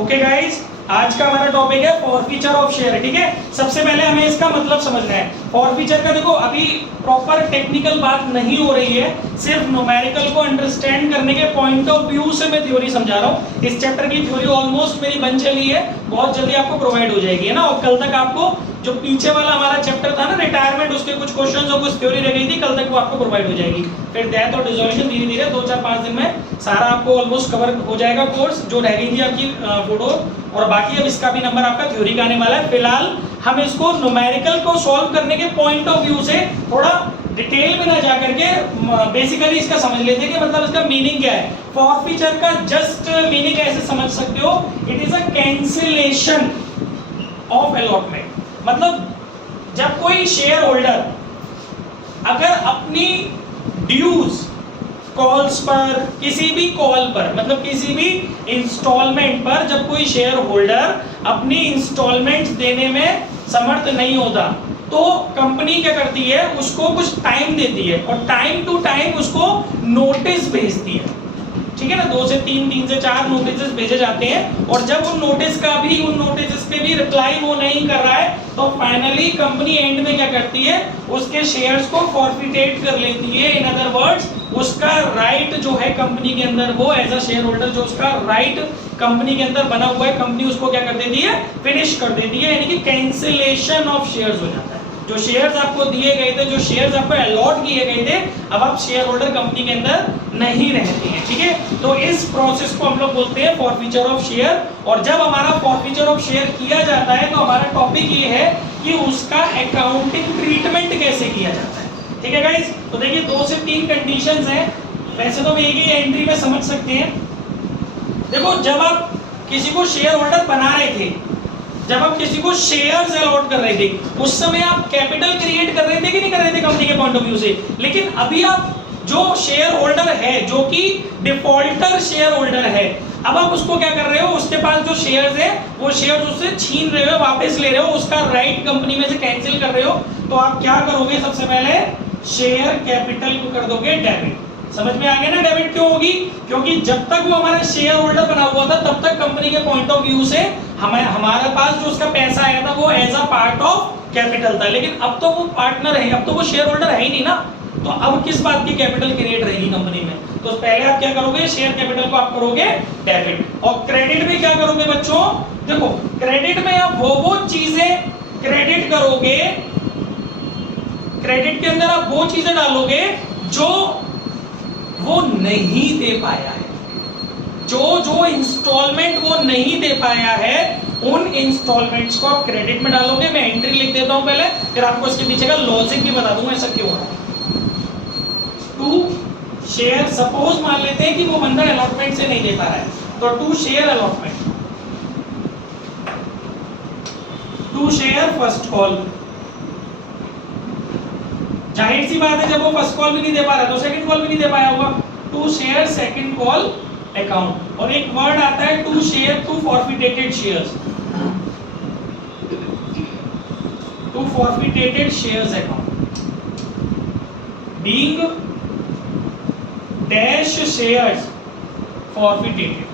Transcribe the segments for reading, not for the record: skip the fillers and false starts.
Okay guys, आज का हमारा टॉपिक है फॉरफीचर ऑफ शेयर। ठीक है, सबसे पहले हमें इसका मतलब समझना है। फॉरफीचर का देखो अभी प्रॉपर टेक्निकल बात नहीं हो रही है, सिर्फ न्यूमेरिकल को अंडरस्टैंड करने के पॉइंट ऑफ व्यू से मैं थ्योरी समझा रहा हूँ। इस चैप्टर की थ्योरी ऑलमोस्ट मेरी बन चली है, बहुत जल्दी आपको प्रोवाइड हो जाएगी, है ना। और कल तक आपको जो पीछे वाला हमारा चैप्टर था ना रिटायरमेंट, उसके कुछ क्वेश्चंस और कुछ थ्योरी रह गई थी, कल तक वो आपको प्रोवाइड हो जाएगी। फिर डेथ और डिसोल्यूशन धीरे धीरे 2-4-5 दिन में सारा आपको ऑलमोस्ट कवर हो जाएगा कोर्स, जो रह गई थी आपकी फोटो। और बाकी अब इसका भी नंबर आपका थ्योरी का आने वाला है। फिलहाल हम इसको न्यूमेरिकल को सॉल्व करने के पॉइंट ऑफ व्यू से थोड़ा डिटेल में ना जाकर के बेसिकली इसका समझ लेते हैं कि मतलब इसका मीनिंग क्या है। फॉरफीचर का जस्ट मीनिंग ऐसे समझ सकते हो, it is a cancellation of allotment. मतलब जब कोई शेयर होल्डर अगर अपनी ड्यूज कॉल्स पर, किसी भी कॉल पर, मतलब किसी भी इंस्टॉलमेंट पर, जब कोई शेयर होल्डर अपनी इंस्टॉलमेंट्स देने में समर्थ नहीं होता तो कंपनी क्या करती है, उसको कुछ टाइम देती है और टाइम टू टाइम उसको नोटिस भेजती है। ठीक है ना, 2 से 3 से 4 नोटिस भेजे जाते हैं और जब उन नोटिस पे भी रिप्लाई वो नहीं कर रहा है तो फाइनली कंपनी एंड में क्या करती है, उसके शेयर्स को फॉरफिटेट कर लेती है। इन अदर वर्ड्स, उसका राइट जो है कंपनी के अंदर, वो एज अ शेयर होल्डर जो उसका राइट कंपनी के अंदर बना हुआ है, कंपनी उसको क्या कर देती है, फिनिश कर देती है, यानी कि कैंसिलेशन ऑफ शेयर्स हो जाता है। जो शेयर्स आपको दिए गए थे, जो शेयर्स आपको अलॉट किए गए थे, अब आप शेयर होल्डर कंपनी के अंदर नहीं रहते हैं। ठीक है, तो इस प्रोसेस को हम लोग बोलते हैं फॉरफीचर ऑफ शेयर। और जब हमारा फॉरफीचर ऑफ शेयर किया जाता है तो हमारा टॉपिक ये है कि उसका अकाउंटिंग ट्रीटमेंट कैसे किया जाता है। ठीक है गाइस, तो देखिए 2 से 3 कंडीशंस हैं, वैसे तो हम एक ही एंट्री में समझ सकते हैं। देखो, जब आप किसी को शेयर होल्डर बना रहे थे, जब आप किसी को शेयर्स अलॉट कर रहे थे, उस समय आप कैपिटल क्रिएट कर रहे थे कि नहीं कर रहे थे कंपनी के पॉइंट ऑफ व्यू से। लेकिन अभी आप जो शेयर होल्डर है, जो कि डिफॉल्टर शेयर होल्डर है, अब आप उसको क्या कर रहे हो, उसके पास जो शेयर्स है वो शेयर्स उससे छीन रहे हो, वापस ले रहे हो, उसका राइट कंपनी में से कैंसिल कर रहे हो। तो आप क्या करोगे, सबसे पहले शेयर कैपिटल को कर दोगे डेबिट। समझ में आ गया ना, डेबिट क्यों होगी, क्योंकि जब तक वो हमारा शेयर होल्डर बना हुआ था तब तक कंपनी के पॉइंट ऑफ व्यू से हमारे पास जो उसका पैसा आया था वो as a part of capital था। लेकिन अब तो वो पार्टनर है, अब तो वो शेयर होल्डर है ही नहीं ना, तो अब किस बात की कैपिटल क्रिएट रहेगी कंपनी में। तो पहले आप क्या करोगे, शेयर कैपिटल को आप करोगे डेबिट। और क्रेडिट में क्या करोगे बच्चों, देखो क्रेडिट में आप वो चीजें क्रेडिट करोगे, क्रेडिट के अंदर आप वो चीजें डालोगे जो वो नहीं दे पाया है, जो इंस्टॉलमेंट वो नहीं दे पाया है, उन इंस्टॉलमेंट्स को आप क्रेडिट में डालोगे। मैं एंट्री लिख देता हूं पहले, फिर आपको इसके पीछे का लॉजिक भी बता दूंगा ऐसा क्यों है। टू शेयर, सपोज मान लेते हैं कि वो बंदा अलॉटमेंट से नहीं दे पा रहा है, तो to share allotment, to share first call. जाहिर सी बात है, जब वो फर्स्ट कॉल भी नहीं दे पा रहा तो सेकंड कॉल भी नहीं दे पाया होगा। To share second call account. और एक वर्ड आता है to share, to forfeited shares, to forfeited shares account, being dash shares forfeited.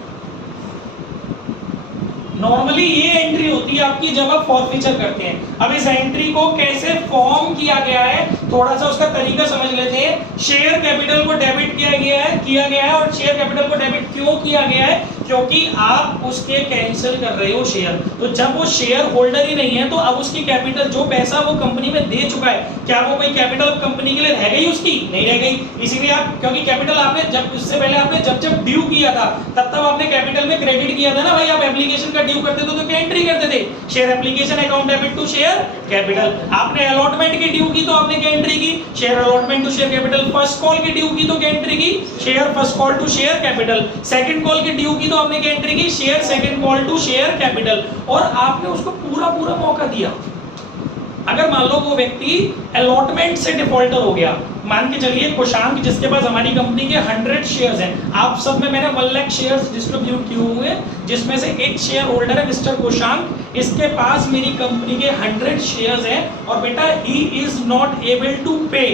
Normally ये एंट्री होती है आपकी जब आप फॉरफीचर करते हैं। अब इस एंट्री को कैसे फॉर्म किया गया है, थोड़ा सा उसका तरीका समझ लेते हैं। शेयर कैपिटल को डेबिट किया गया है और शेयर कैपिटल को डेबिट क्यों किया गया है, क्योंकि आप उसके कैंसिल कर रहे हो शेयर। तो जब वो शेयर होल्डर ही नहीं है तो अब उसकी कैपिटल, जो पैसा वो कंपनी में दे चुका है, क्या वो कोई कैपिटल कंपनी के लिए रह गई, उसकी नहीं रह गई। इसीलिए आप, क्योंकि कैपिटल आपने जब, इससे पहले आपने जब ड्यू किया था तब आपने कैपिटल में क्रेडिट किया था ना भाई। आप एप्लीकेशन का ड्यू करते थे तो क्या एंट्री करते थे, share application account debit to share capital. आपने अलॉटमेंट की ड्यू की तो आपने क्या एंट्री की, share allotment to share capital. First call की ड्यू की तो क्या एंट्री की, share first call to share capital. Second call की ड्यू की तो आपने क्या एंट्री की, share second call to share capital. और आपने उसको पूरा मौका दिया। अगर मान लो वो व्यक्ति अलॉटमेंट से डिफॉल्टर हो गया, मान के चलिए कोशांक, जिसके पास हमारी कंपनी के 100 शेयर्स हैं, आप सब में मैंने 1 लाख शेयर्स डिस्ट्रीब्यूट किए हुए हैं, जिसमें से एक शेयर होल्डर है मिस्टर कोशांक। इसके पास मेरी कंपनी के 100 शेयर्स हैं और बेटा he is not able to pay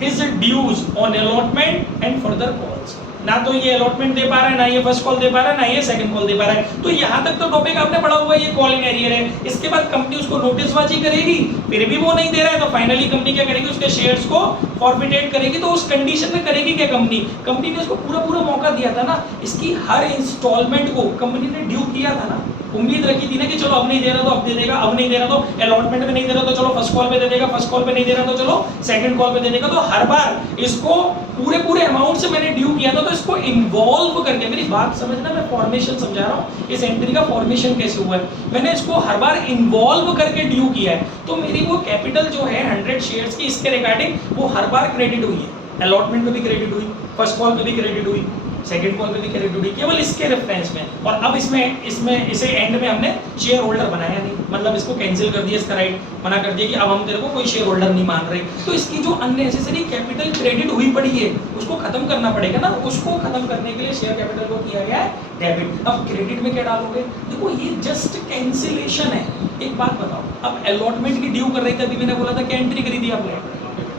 his dues on allotment and further calls. ना तो ये अलॉटमेंट दे पा रहा है, ना ये फर्स्ट कॉल दे पा रहा है, ना ये सेकंड कॉल दे पा रहा है। तो यहाँ तक तो टॉपिक आपने पढ़ा हुआ है, ये कॉल इन एरियर है। इसके बाद कंपनी उसको नोटिसबाजी करेगी, फिर भी वो नहीं दे रहा है तो फाइनली कंपनी क्या करेगी, उसके शेयर्स को फॉरफिटेट करेगी। तो उस कंडीशन में करेगी क्या कंपनी ने उसको पूरा मौका दिया था ना, इसकी हर इंस्टॉलमेंट को कंपनी ने ड्यू किया था ना, उम्मीद रखी थी ना कि चलो अब नहीं दे रहा तो अब दे देगा, अब नहीं दे रहा तो अलॉटमेंट में नहीं दे रहा तो चलो फर्स्ट कॉल पे दे देगा, फर्स्ट कॉल पे नहीं दे रहा तो चलो सेकंड कॉल पे दे देगा। तो हर बार इसको पूरे अमाउंट से मैंने ड्यू किया था, तो इसको इन्वॉल्व करके, मेरी बात समझना, मैं फॉर्मेशन समझा रहा हूँ, इस एंट्री का फॉर्मेशन कैसे हुआ है, मैंने इसको हर बार इन्वॉल्व करके ड्यू किया है। तो मेरी वो कैपिटल जो है 100 शेयर्स की, इसके रिगार्डिंग वो हर बार क्रेडिट हुई है, अलॉटमेंट में भी क्रेडिट हुई, फर्स्ट कॉल पे भी क्रेडिट हुई, सेकंड कॉल पे भी क्रेडिट हुई, केवल इसके रेफरेंस में। और अब इसमें इसे एंड में हमने शेयर होल्डर बनाया नहीं, मतलब इसको कैंसिल कर दिया, इसका राइट मना कर दिया कि अब हम तेरे को कोई शेयर होल्डर नहीं मान रहे। तो इसकी जो अननेसेसरी कैपिटल क्रेडिट हुई पड़ी है उसको खत्म करना पड़ेगा ना, उसको खत्म करने के लिए शेयर कैपिटल को किया गया है डेबिट। अब क्रेडिट में क्या डालोगे, देखो ये जस्ट कैंसिलेशन है। एक बात बताओ, अब अलॉटमेंट की ड्यू कर रही थी, अभी मैंने बोला था क्या एंट्री करी थी आपने,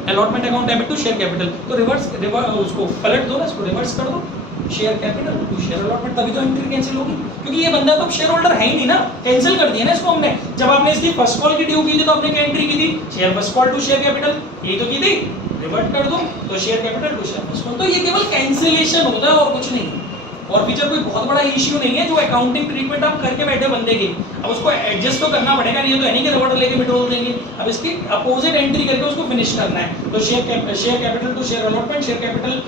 allotment account debit to share capital, तो रिवर्स उसको पलट दो ना, इसको रिवर्स कर दो, share capital to share allotment, तभी तो एंट्री कैंसिल होगी, क्योंकि ये बंदा तो शेयर होल्डर है ही नहीं ना, कैंसिल कर दिया ना इसको हमने। जब आपने इसकी फर्स्ट कॉल की ड्यू की थी तो आपने क्या एंट्री की थी, share first call to share capital, यही तो की थी, रिवर्ट कर दो तो share capital to share first call. तो ये केवल कैंसिलेशन होता है और कुछ नहीं। और फीचर कोई बहुत बड़ा इश्यू नहीं है, जो अकाउंटिंग ट्रीटमेंट आप करके बैठे बंदे की, अब उसको एडजस्ट तो करना पड़ेगा, ये तो है नहीं कि रिवर्ट लेके मिटोल देंगे, अब इसकी अपोजिट एंट्री करके उसको फिनिश करना है। तो share capital to share allotment, share capital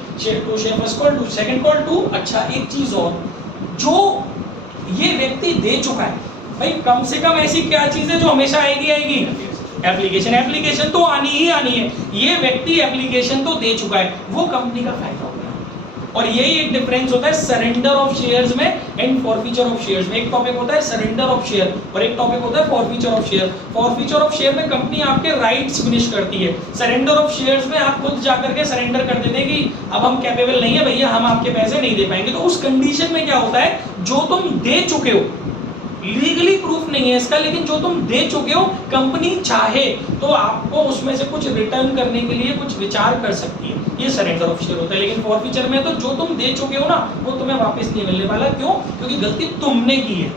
to share first call to second call to. अच्छा एक चीज और, जो ये व्यक्ति दे चुका है, भाई कम से कम ऐसी क्या चीज है जो हमेशा आएगी, एप्लीकेशन तो आनी ही आनी है। ये व्यक्ति एप्लीकेशन तो दे चुका है, वो कंपनी का फायदा होगा। और यही एक डिफरेंस होता है सरेंडर ऑफ शेयर्स में एंड फॉरफीचर ऑफ शेयर्स में। एक टॉपिक होता है सरेंडर ऑफ शेयर और एक टॉपिक होता है forfeiture of share. Forfeiture of share में कंपनी आपके राइट्स फिनिश करती है, सरेंडर ऑफ शेयर्स में आप खुद जाकर के सरेंडर कर देते हैं कि अब हम कैपेबल नहीं है भैया, हम आपके पैसे नहीं दे पाएंगे। तो उस कंडीशन में क्या होता है, जो तुम दे चुके हो, लीगली प्रूफ नहीं है इसका, लेकिन जो तुम दे चुके हो, कंपनी चाहे तो आपको उसमें से कुछ रिटर्न करने के लिए कुछ विचार कर सकती है, ये सरेंडर ऑफ शेयर होता है। लेकिन फॉरफीचर में तो जो तुम दे चुके हो ना, वो तुम्हें वापस नहीं मिलने वाला। क्यों? क्योंकि गलती तुमने की है,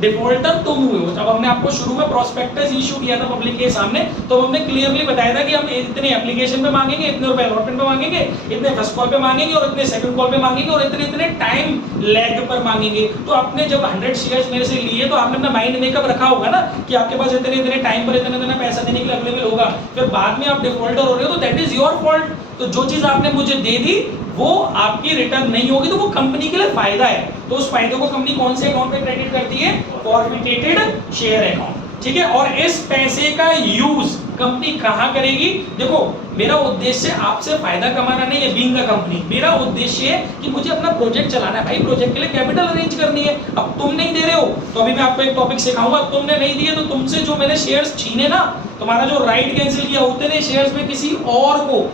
डिफॉल्टर तुम हुए हो। जब हमने आपको शुरू में प्रोस्पेक्टस इशू किया था पब्लिक के सामने, तो हमने क्लियरली बताया था कि हम इतने एप्लीकेशन पे मांगेंगे, इतने रुपए अलॉटमेंट पे मांगेंगे, इतने फर्स्ट कॉल पे मांगेंगे और इतने सेकंड कॉल पे मांगेंगे और इतने टाइम लैग पर मांगेंगे। तो आपने जब 100 शेयर्स मेरे से लिए तो आपने अपना माइंड मेकअप रखा होगा ना कि आपके पास इतने टाइम पर इतना पैसा देने के लिए अवेलेबल होगा। फिर बाद में आप डिफॉल्टर हो रहे हो तो दैट इज योर फॉल्ट। तो जो चीज आपने मुझे दे दी वो आपकी रिटर्न नहीं होगी, तो वो कंपनी के लिए फायदा है। तो उस फायदे को कंपनी कौन से अकाउंट पे क्रेडिट करती है, फॉरफिटेटेड शेयर अकाउंट, ठीक है। और इस पैसे का यूज कंपनी कहां करेगी, देखो मेरा उद्देश्य आपसे फायदा कमाना नहीं है, बीइंग अ कंपनी मेरा उद्देश्य है कि मुझे अपना प्रोजेक्ट चलाना है। भाई प्रोजेक्ट के लिए कैपिटल अरेंज करनी है। अब तुम नहीं दे रहे हो तो अभी मैं आपको एक टॉपिक सिखाऊंगा, तुमने नहीं दिए तो तुमसे जो मैंने शेयर्स छीने ना, तुम्हारा जो राइट कैंसिल किया, उतने शेयर्स में किसी और को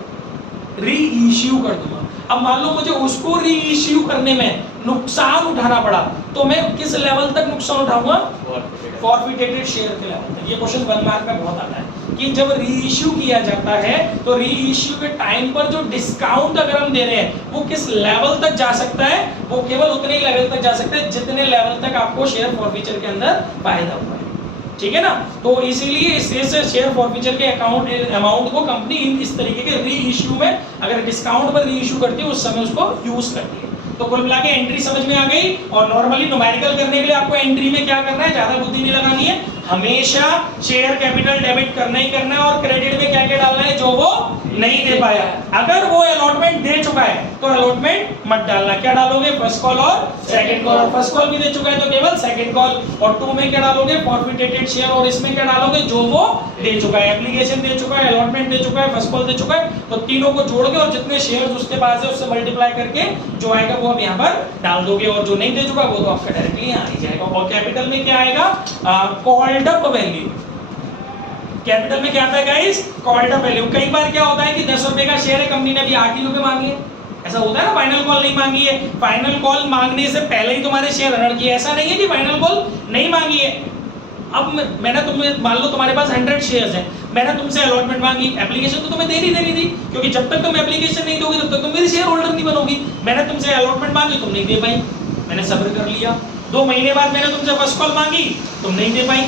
री इश्यू कर दूंगा। अब मान लो मुझे उसको री इश्यू करने में नुकसान उठाना पड़ा, तो मैं किस लेवल तक नुकसान उठाऊंगा, फॉरफिटेटेड शेयर के लेवल तक। ये क्वेश्चन 1 मार्क में बहुत आता है कि जब री इश्यू किया जाता है तो री इश्यू के टाइम पर जो डिस्काउंट अगर हम दे रहे हैं वो किस लेवल तक जा सकता है, वो केवल उतने ही लेवल तक जा सकता है जितने लेवल तक आपको शेयर फॉरफीचर के अंदर फायदा हुआ है, ठीक है ना। तो इसीलिए इस शेयर फॉरफीचर के अमाउंट को कंपनी इस तरीके के री इश्यू में, अगर डिस्काउंट पर री इश्यू करती है उस समय उसको यूज करती है। तो कुल मिला के एंट्री समझ में आ गई। और नॉर्मली न्यूमेरिकल करने के लिए आपको एंट्री में क्या करना है, ज्यादा बुद्धि नहीं लगानी है, हमेशा शेयर कैपिटल डेबिट करना ही करना है और क्रेडिट में क्या क्या डालना है, जो वो नहीं दे पाया। अगर वो अलॉटमेंट दे चुका है तो अलॉटमेंट मत डालना, क्या डालोगे, फर्स्ट कॉल और सेकंड कॉल। और फर्स्ट कॉल भी दे चुका है तो केवल सेकंड कॉल। और 2 में क्या डालोगे, फॉरफिटेटेड शेयर, और इसमें क्या डालोगे, जो वो दे चुका है, एप्लीकेशन दे चुका है, अलॉटमेंट दे चुका है, फर्स्ट कॉल दे चुका है। तो तीनों को जोड़ के और जितने शेयर्स उसके पास है उससे मल्टीप्लाई करके जो आएगा वो आप यहाँ पर डाल दोगे, और जो नहीं दे चुका वो तो आपका डायरेक्टली यहाँ आ जाएगा। और कैपिटल में क्या आएगा, कॉल्ड अप वैल्यू। कैपिटल में क्या आता है गाइस, कॉल्ड अप वैल्यू। कई बार क्या होता है कि 10 रुपए का शेयर है, कंपनी ने अभी 8 रुपए मांगी है, ऐसा होता है ना, फाइनल कॉल नहीं मांगी है, फाइनल कॉल मांगने से पहले ही तुम्हारे शेयर अर्न किए, ऐसा नहीं है कि फाइनल कॉल नहीं मांगी है। अब मैंने तुम्हें, मान लो तुम्हारे पास 100 शेयर्स हैं, मैंने तुमसे अलॉटमेंट मांगी, एप्लीकेशन तो तुम्हें देनी थी, क्योंकि जब तक तुम एप्लीकेशन नहीं दोगे तब तक तुम मेरी शेयर होल्डर नहीं बनोगी। मैंने तुमसे अलॉटमेंट मांगी, तुम नहीं दे पाई, मैंने सब्र कर लिया। 2 महीने बाद मैंने तुमसे फर्स्ट कॉल मांगी, तुम नहीं दे पाई।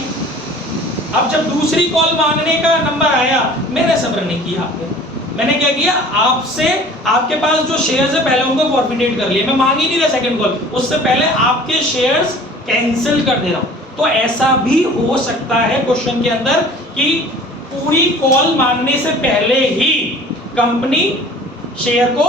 अब जब दूसरी कॉल मांगने का नंबर आया, मैंने सब्र नहीं किया आपने, मैंने क्या किया, आपसे आपके पास जो शेयर्स है पहले उनको फॉरफिटेट कर लिए, मैं मांग ही नहीं रहा सेकंड कॉल, उससे पहले आपके शेयर्स कैंसिल कर दे रहा हूं। तो ऐसा भी हो सकता है क्वेश्चन के अंदर कि पूरी कॉल मांगने से पहले ही कंपनी शेयर को,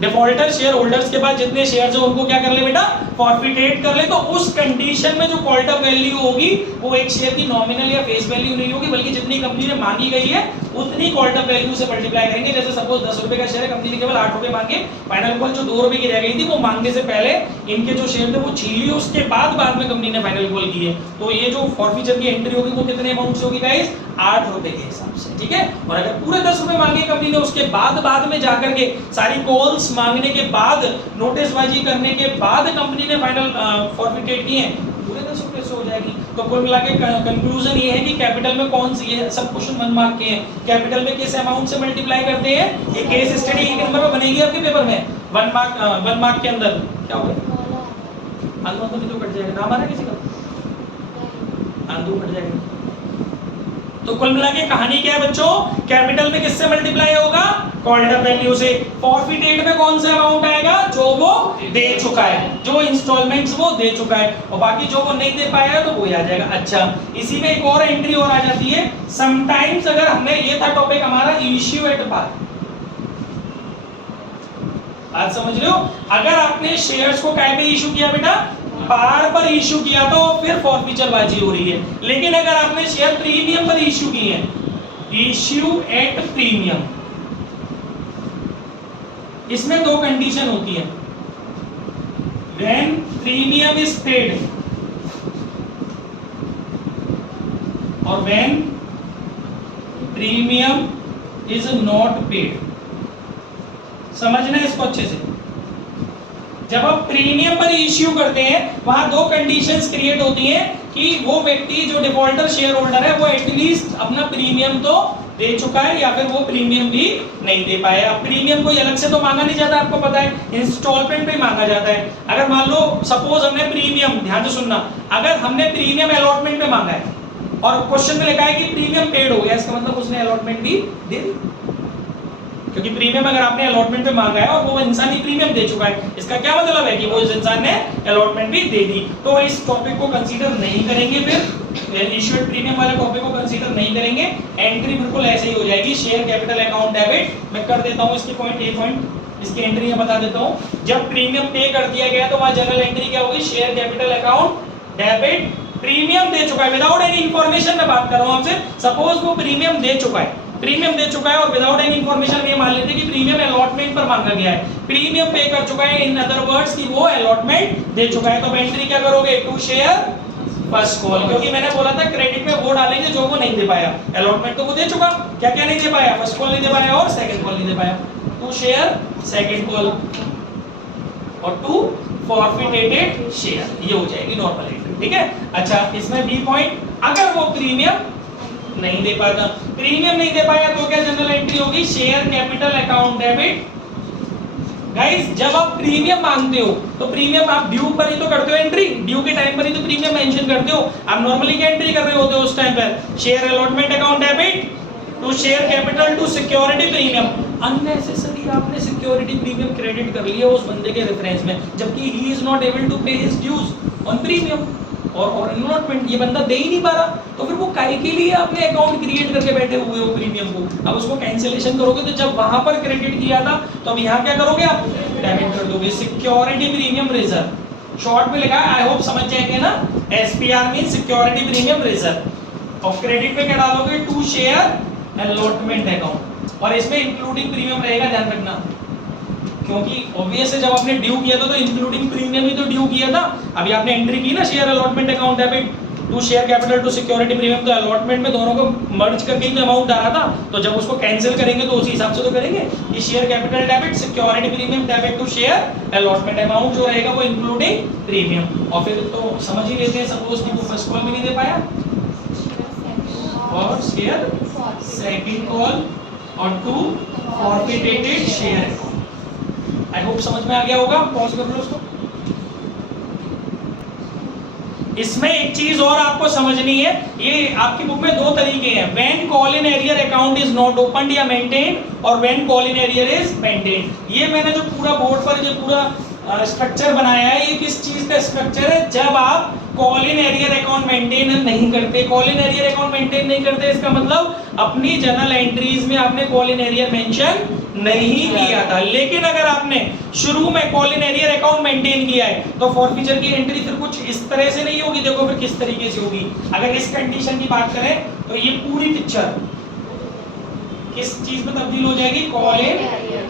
डिफॉल्टर शेयर होल्डर्स के पास जितने शेयर्स हैं उनको क्या कर ले बेटा, फॉरफिटेट कर ले। तो उस कंडीशन में जो कॉल्ड अप वैल्यू होगी वो एक शेयर की नॉमिनल या फेस वैल्यू नहीं होगी, बल्कि जितनी कंपनी ने मांगी गई है उतनी कॉल्ड अप वैल्यू से मल्टीप्लाई करेंगे। जैसे सपोज 10 रुपए का शेयर है, कंपनी ने केवल 8 रुपए मांगे, फाइनल कॉल जो 2 रुपए की रह गई थी वो मांगने से पहले इनके जो शेयर थे वो छीन लिए, उसके बाद में कंपनी ने फाइनल कॉल की है। तो ये जो फॉरफीचर की एंट्री होगी वो कितने अमाउंट से होगी गाइस, 8 रुपए के हिसाब से, ठीक है। और अगर पूरे 10 रुपए मांगे कंपनी ने, उसके बाद में जाकर के सारी कॉल्स मांगने के बाद, नोटिसबाजी करने के बाद कंपनी ने फाइनल फॉरफिटेट किए हैं, पूरे 10 रुपए से हो जाएगी। तो कुल मिला के कंक्लूजन ये है कि कैपिटल में कौन सी, ये सब क्वेश्चन 1 मार्क के हैं, कैपिटल में किस अमाउंट से मल्टीप्लाई करते हैं, ये केस स्टडी एक नंबर पे बनेगी आपके पेपर में 1 मार्क के अंदर। क्या हो गया, आंदो तो कट जाएगा, नाम आ रहा है किसी का, आंदो कट जाएगा। तो कुल मिला के कहानी क्या है बच्चों, कैपिटल में किससे मल्टीप्लाई होगा, कॉल्ड अप वैल्यू से। फॉरफिटेट में कौन सा अमाउंट आएगा, जो वो दे चुका है, जो इंस्टॉलमेंट्स वो दे चुका है, और बाकी जो वो नहीं दे पाया है तो वो आ जाएगा। अच्छा, इसी में एक और एंट्री और आ जाती है, समटाइम्स अगर हमने, ये था टॉपिक हमारा इश्यू एट पार, बात समझ रहे हो, अगर आपने शेयर्स को काय पे इशू किया बेटा, पार पर इशू किया तो फिर फॉरफीचर बाजी हो रही है। लेकिन अगर आपने शेयर प्रीमियम पर इशू किए हैं, इश्यू एट प्रीमियम, इसमें 2 कंडीशन होती है, व्हेन प्रीमियम इज पेड और when premium is not paid. समझना है इसको अच्छे से। जब आप प्रीमियम पर इश्यू करते हैं, वहां 2 कंडीशंस क्रिएट होती हैं कि वो व्यक्ति जो डिफॉल्टर शेयर होल्डर है वो एटलीस्ट अपना प्रीमियम तो दे चुका है, या फिर वो प्रीमियम भी नहीं दे पाया। प्रीमियम कोई अलग से तो मांगा नहीं जाता, आपको पता है, इंस्टॉलमेंट पे मांगा जाता है। अगर मान लो सपोज हमने प्रीमियम, ध्यान से सुनना, अगर हमने प्रीमियम अलॉटमेंट में मांगा है और क्वेश्चन में लिखा है कि प्रीमियम पेड हो गया, इसका मतलब उसने अलॉटमेंट भी दे दी, क्योंकि प्रीमियम अगर आपने अलॉटमेंट पे मांगा है और वो इंसान ही प्रीमियम दे चुका है, इसका क्या मतलब है कि वो इस इंसान ने अलॉटमेंट भी दे दी। तो इस टॉपिक को कंसीडर नहीं करेंगे, फिर इश्यूड प्रीमियम वाले टॉपिक को कंसीडर नहीं करेंगे। एंट्री बिल्कुल ऐसे ही हो जाएगी, शेयर कैपिटल अकाउंट डेबिट। मैं कर देता हूं इसकी पॉइंट, ए पॉइंट इसकी एंट्री मैं बता देता हूं। जब प्रीमियम पे कर दिया गया तो वहां जनरल एंट्री क्या होगी, share capital account debit, premium दे चुका है, विदाउट एनी इंफॉर्मेशन में बात कर रहा हूं आपसे। सपोज वो प्रीमियम दे चुका है, प्रीमियम दे चुका है और विदाउट एनी इंफॉर्मेशन ये मान लेते हैं कि प्रीमियम अलॉटमेंट पर मांगा गया है, प्रीमियम पे कर चुका है, इन अदर वर्ड्स कि वो अलॉटमेंट दे चुका है। तो एंट्री क्या करोगे, टू शेयर फर्स्ट कॉल, क्योंकि मैंने बोला था क्रेडिट में वो डालेंगे जो वो नहीं दे पाया, अलॉटमेंट तो वो दे चुका, क्या क्या नहीं दे पाया, फर्स्ट कॉल नहीं दे पाया और सेकंड कॉल नहीं दे पाया, टू शेयर सेकंड कॉल और टू फॉरफिटेटेड शेयर, ये हो जाएगी नॉर्मल एंट्री, ठीक है। अच्छा, इसमें बी पॉइंट, अगर वो प्रीमियम नहीं दे पाता, प्रीमियम नहीं दे पाया तो क्या जनरल एंट्री होगी, share capital account debit. Guys, जब आप प्रीमियम मांगते हो तो प्रीमियम आप ड्यू पर ही तो करते हो एंट्री, ड्यू के टाइम पर ही तो प्रीमियम मेंशन करते हो। आप नॉर्मली क्या एंट्री कर रहे होते हो उस टाइम पर, share allotment account debit to share capital to security premium. Unnecessary आपने सिक्योरिटी प्रीमियम क्रेडिट कर लिया उस बंदे के रेफरेंस में, जबकि he is not able to pay his dues on premium और अलॉटमेंट, ये बंदा दे ही नहीं पा रहा, तो फिर वो काहे के लिए आपने अकाउंट क्रिएट करके बैठे हुए हो प्रीमियम को। अब उसको कैंसिलेशन करोगे तो जब वहां पर क्रेडिट किया था तो अब यहाँ क्या करोगे, आप डेबिट कर दोगे। सिक्योरिटी प्रीमियम रिजर्व, शॉर्ट में लिखा है, आई होप समझ जाएंगे ना, SPR mean security premium reserve, और क्रेडिट पे क्या डालोगे, टू शेयर अलॉटमेंट अकाउंट, और इसमें इंक्लूडिंग प्रीमियम रहेगा, ध्यान रखना, क्योंकि ऑब्वियस है जब आपने ड्यू किया था तो इंक्लूडिंग प्रीमियम ही तो ड्यू किया था। अभी आपने एंट्री की ना share allotment account debit to share capital to security premium, तो अलॉटमेंट में दोनों को मर्ज करके ही तो अमाउंट आ रहा था, तो जब उसको कैंसिल करेंगे तो उसी हिसाब से तो करेंगे कि share capital debit security premium debit to share allotment amount जो रहेगा वो इंक्लूडिंग प्रीमियम। और फिर तो समझ ही लेते हैं, सपोज कि वो फर्स्ट कॉल भी नहीं दे पाया, फॉर शेयर सेकंड कॉल और 2 फॉरफिटेटेड शेयर अकाउंट। आई होप समझ में आ गया होगा। पॉज कर लो उसको। इसमें एक चीज और आपको समझनी है, ये आपकी बुक में 2 तरीके हैं, when call in arrear account is not opened या मेंटेन्ड और when call in arrear is maintained. ये मैंने जो पूरा बोर्ड पर जो पूरा स्ट्रक्चर बनाया है, ये किस चीज का स्ट्रक्चर है, जब आप call in arrear account maintain नहीं करते। Call in arrear account maintain नहीं करते इसका मतलब अपनी जर्नल एंट्रीज में आपने कॉल इन एरियर मेंशन नहीं किया था, लेकिन अगर आपने शुरू में call in arrear account maintain किया है तो फॉरफीचर की एंट्री फिर कुछ इस तरह से नहीं होगी। देखो फिर किस तरीके से होगी। अगर इस कंडीशन की बात करें तो ये पूरी पिक्चर किस चीज में तब्दील हो जाएगी, call in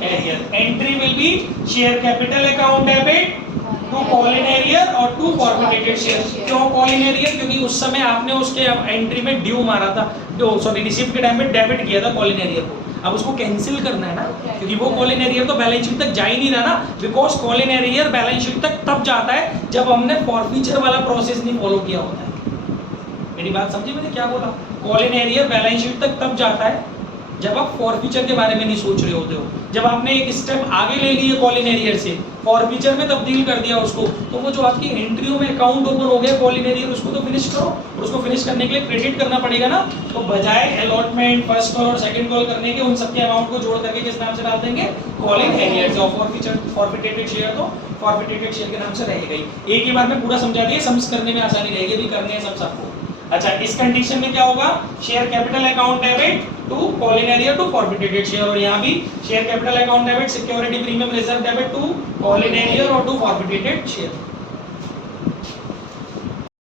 arrear. Entry will be share capital account debit to call in arrear और टू फॉरफिटेटेड शेयर। क्यों कॉल इन एरियर, क्योंकि उस समय आपने उसके एंट्री में ड्यू मारा था, सॉरी रिसीव के टाइम में डेबिट किया था कॉल इन एरियर को। अब उसको कैंसिल करना है ना, क्योंकि वो कॉल इन एरियर तो बैलेंस शीट तक जा ही नहीं रहा ना, because call in arrear balance sheet तक तब जाता है जब हमने फॉरफीचर वाला प्रोसेस नहीं फॉलो किया होता है। मेरी बात समझी मैंने क्या बोला? Call in arrear balance sheet तक तब जाता है जब आप फॉरफीचर के बारे में नहीं सोच रहे होते हो। जब आपने एक स्टेप आगे ले लिए कॉल इन एरियर से, फॉरफीचर में तब्दील कर दिया उसको, तो वो जो आपकी एंट्रियों में अकाउंट ओपन हो गया कॉल इन एरियर, उसको तो फिनिश करो। और उसको फिनिश करने के लिए क्रेडिट करना पड़ेगा ना, तो बजाय अलॉटमेंट फर्स्ट कॉल और सेकंड कॉल करने के, उन सबके अमाउंट को जोड़ करके किस नाम से डाल देंगे, कॉल इन एरियर। और फॉरफीचर फॉरफिटेटेड शेयर तो फॉरफिटेटेड शेयर के नाम से रहेगा ही। एक ही बार में पूरा समझा दिया, सम्स करने में आसानी रहेगी, भी करने हैं सब सबको। अच्छा, इस कंडीशन में क्या होगा, share capital account debit to call in arrear to forfeited share, और यहाँ भी share capital account debit security premium reserve debit to call in arrear और टू फॉरफिटेटेड शेयर।